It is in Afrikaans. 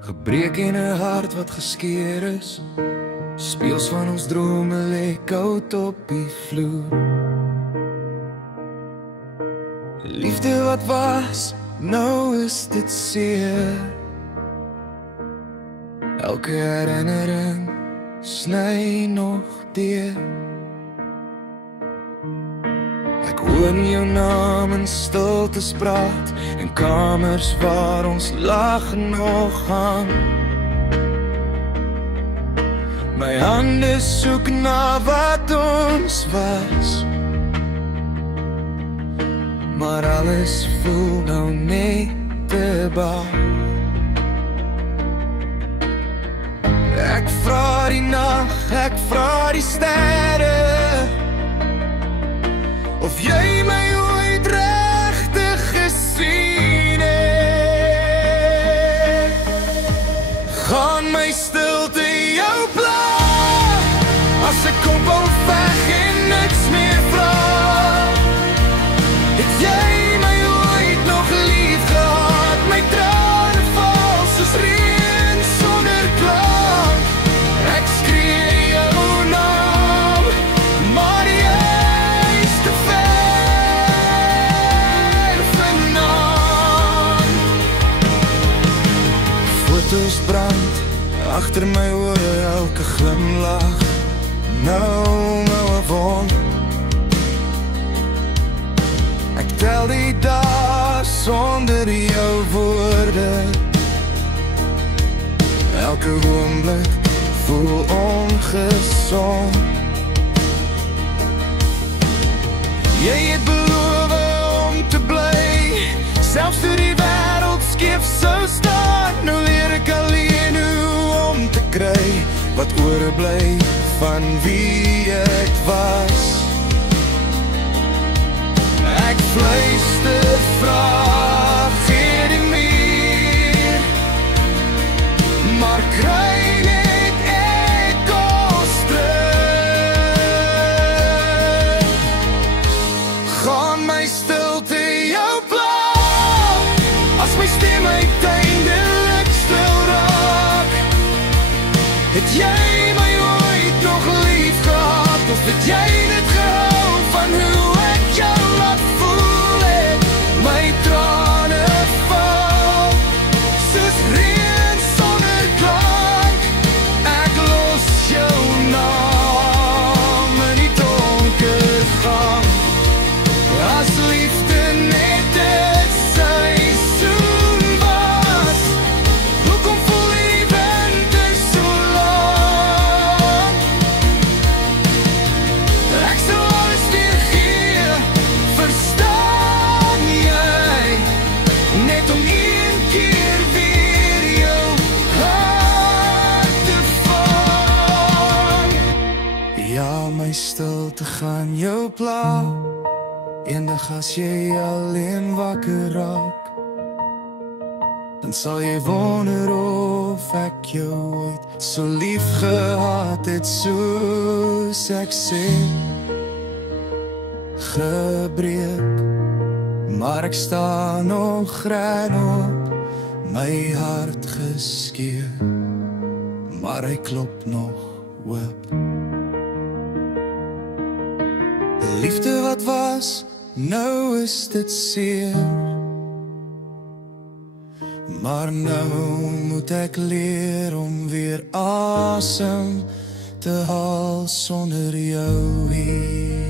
Gebreek en 'n hart wat geskeur is. Speels van ons drome lê koud op die vloer. Liefde wat was, nou is dit seer. Elke herinnering sny nog deur. Ek hoor jou naam in stiltes praat, in kamers waar ons lag nog hang. My hande soek na wat ons was, maar alles voel nou net te baag. Ek vra die nag, ek vra die sterre, of jy my ooit regtig gesien het. Gaan my stilte jou pla, as ek kom veg en niks meer vra. Het jy my ooit nog lief gehad? My trane val soos reën sonder klank. Ek skree jou naam, maar jy is te ver vanaand. Foto's brand agter my oë, elke glimlach nou 'n wond. Ek tel die dae sonder jou woorde. Elke oomblik voel ongesond. Jy het beloof om te bly, selfs toe die wêreld skief sou staan. Nou leer ek alleen hoe om te kry wat oorbly van wie ek was. Ek fluister vraag, gee die meer, maar kry net ekos terug. Gaan my stilte jou pla, as my stem uiteindelik stil raak. Het jy my ooit nog lief gehad, of het jy net gehou van hoe ek jou laat voel het? My trane val soos reën sonder klank. Ek los jou naam in die donker gang. As liefde net dit seisoen was, hoekom voel die winter so lang? Ek sal alles weer gee, verstaan jy? Net om een keer weer jou hart te vang. Ja, my stilte gaan jou pla, eendag as jy alleen wakker raak, dan sal jy wonder of ek jou ooit so lief gehad het soos ek sê. Gebreek, maar ek staan nog rechtop, my hart geskeur, maar hy klop nog oop. Liefde wat was, nou is dit seer, maar nou moet ek leer om weer asem te haal sonder jou hier.